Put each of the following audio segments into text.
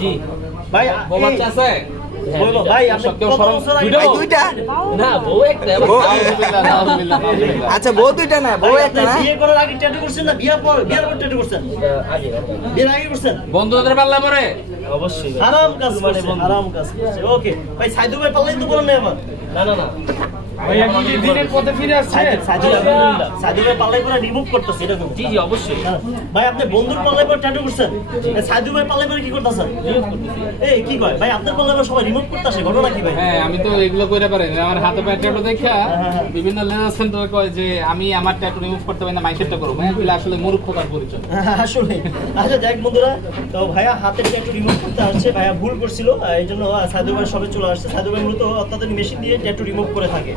জি ভাই বউ বাচ্চা আছে? বলবো ভাই আপনি কত বছর আগে ভাই দুইটা না বউ একটা আচ্ছা বউ দুইটা না বউ ভাই, একটা আপনি না বিয়ে করার আগে ট্যাটু করছেন না বিয়ের পর ট্যাটু করছেন আগে বিয়ের আগে করছেন বন্ধুদের পাল্লা পরে অবশ্যই হারাম কাজ করছে হারাম কাজ করছে ওকে ভাই সাইদু ভাই পাল্লাই তো বলেন না আবার না না না ভাইয়া কি দিনের পথে ফিরে আসছে? সাইদু আলহামদুলিল্লাহ সাইদু ভাই পাল্লাই করে রিমুভ করতেছে এরকম জি জি অবশ্যই ভাই আপনি বন্ধুর পাল্লাই করে ট্যাটু করছেন সাইদু ভাই পাল্লাই করে কি করতেছেন এই কি কয় ভাই আপনার পাল্লাই করে সবাই রিমুভ করতেছে ঘটনা কি ভাই হ্যাঁ আমি তো এগুলো কইরা পারি না। আমার হাতে পায়ে ট্যাটু দেখা বিভিন্ন লেজার সেন্টার কয় যে আমি আমার ট্যাটু রিমুভ করতে পারি না, মাইকেটটা করব। ভাই এগুলো আসলে মূর্খতার পরিচয়। আসলে আচ্ছা যাই হোক বন্ধুরা, তো ভাইয়া হাতের ট্যাটু রিমুভ করতে আসছে, ভাইয়া ভুল করছিল, এই জন্য সাইদু ভাই সবে চলে আসছে। সাইদু ভাই মূলত অত্যাধুনিক মেশিন দিয়ে ট্যাটু রিমুভ করে থাকে।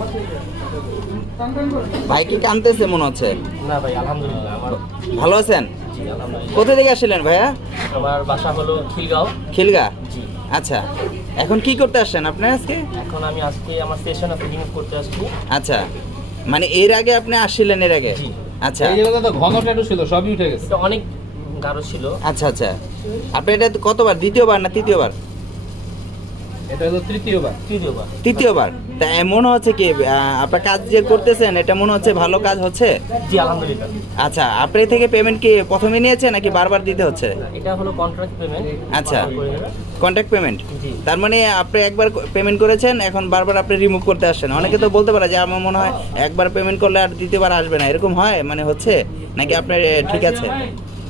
ভাই কি কাঁদতেছে মনে হচ্ছে? না ভাই আলহামদুলিল্লাহ আমার ভালো আছেন? জি আলহামদুলিল্লাহ কোথা থেকে আসছিলেন ভাইয়া? আমার বাসা হলো খিলগাঁও। খিলগা। জি আচ্ছা, এখন কি করতে আসছেন আপনি আজকে? এখন আমি আজকে আমার সেশন আছে রিমুভ করতে আসছি। আচ্ছা, মানে এর আগে আপনি আসছিলেন এর আগে? জি। আচ্ছা এই জায়গাতে তো ঘন ট্যাটু ছিল, সবই উঠে গেছে। এটা অনেক গাঢ় ছিল। আচ্ছা আচ্ছা, আপনি এটা কতবার, দ্বিতীয়বার না তৃতীয়বার? এটা হলো তৃতীয়বার। তৃতীয়বার। তৃতীয়বার। তা মনে হচ্ছে কি আপনার কাজ যে করতেছেন এটা মনে হচ্ছে ভালো কাজ হচ্ছে? জি আলহামদুলিল্লাহ। আচ্ছা, আপনার থেকে পেমেন্ট কি প্রথমে নিয়েছে নাকি বারবার দিতে হচ্ছে? এটা হলো কন্ট্রাক্ট পেমেন্ট। আচ্ছা। Contact payment? জি। তার মানে আপনি একবার পেমেন্ট করেছেন, এখন বারবার আপনি রিমুভ করতে আসছেন। অনেকে তো বলতে পারে যে আমার মনে হয় একবার পেমেন্ট করলে আর দ্বিতীয়বার আসবে না, এরকম হয় মানে হচ্ছে নাকি আপনার ঠিক আছে?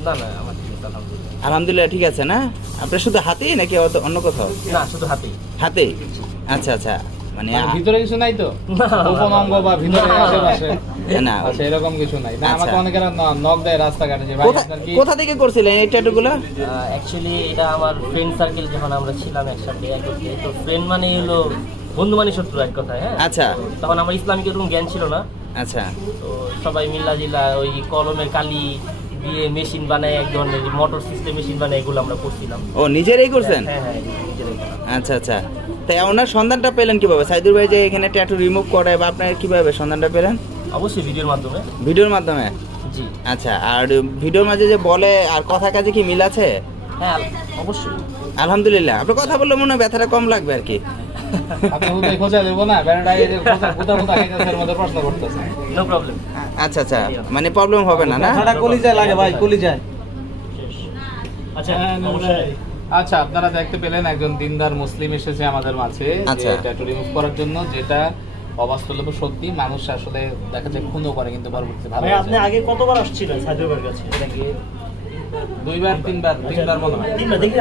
না না আমার ঠিক আছে আলহামদুলিল্লাহ। আলহামদুলিল্লাহ ঠিক আছে না? আপনার শুধু হাতেই নাকি অন্য কোথাও? না শুধু হাতেই। হাতেই? আচ্ছা আচ্ছা, মানে মানে ভিতরে কিছু নাই তো? না, গোপন অঙ্গ বা ভিতরে আশেপাশে? না। আচ্ছা এরকম কিছু নাই। না আচ্ছা। আমাকে অনেকেরা নক দেয় রাস্তাঘাটে যে ভাই আপনার কি কোথা থেকে করছিলেন এই ট্যাটুগুলো? অ্যাকচুয়ালি এটা আমার ফ্রেন্ড সার্কেল, যখন আমরা ছিলাম একসাথে একত্রে, তো ফ্রেন্ড মানে হলো বন্ধু মানে শত্রু এক কথায়। হ্যাঁ আচ্ছা তখন আমার ইসলামিক এরকম জ্ঞান ছিল না, আচ্ছা তো সবাই মিল্লা জিল্লা ওই কলমের কালি দিয়ে মেশিন বানায়, এক ধরনের মোটর সিস্টেম মেশিন বানায়, এগুলো আমরা করছিলাম। ও নিজেরাই করছেন? হ্যাঁ হ্যাঁ নিজেরাই করা। আচ্ছা আচ্ছা, তাই ওনার সন্ধানটা পেলেন কিভাবে? সাইদুর ভাই যে এখানে ট্যাটু রিমুভ করে বা আপনার কিভাবে সন্ধানটা পেলেন? অবশ্যই ভিডিওর মাধ্যমে। ভিডিওর মাধ্যমে? জি আচ্ছা, আর ভিডিওর মাঝে যে বলে আর কথা কাজে কি মিল আছে? হ্যাঁ অবশ্যই। আলহামদুলিল্লাহ। আপনার কথা বললে মনে হয় ব্যথাটা কম লাগবে আর কি। আপনি হুদাই খোঁজা দেবো না, বেড়াটা এই যে কোথা খাইতেছে এর মধ্যে প্রশ্ন করতেছে। No problem. আচ্ছা আচ্ছা, মানে প্রবলেম হবে না না? কলিজায় লাগে ভাই, কলিজায়। আচ্ছা অবশ্যই। আচ্ছা, আপনারা দেখতে পেলেন একজন দিনদার মুসলিম এসেছে আমাদের মাঝে আচ্ছা। ট্যাটু রিমুভ করার জন্য, যেটা অবাস্তব সত্যি। মানুষ আসলে দেখা যায় খুনও করে কিন্তু পরবর্তীতে ভালো ভাই হয়ে আপনি যায়। আগে কতবার আসছিলেন সাইদু ভাইয়ের কাছে? দুইবার তিনবার মনে হয়। তিনবার দেখি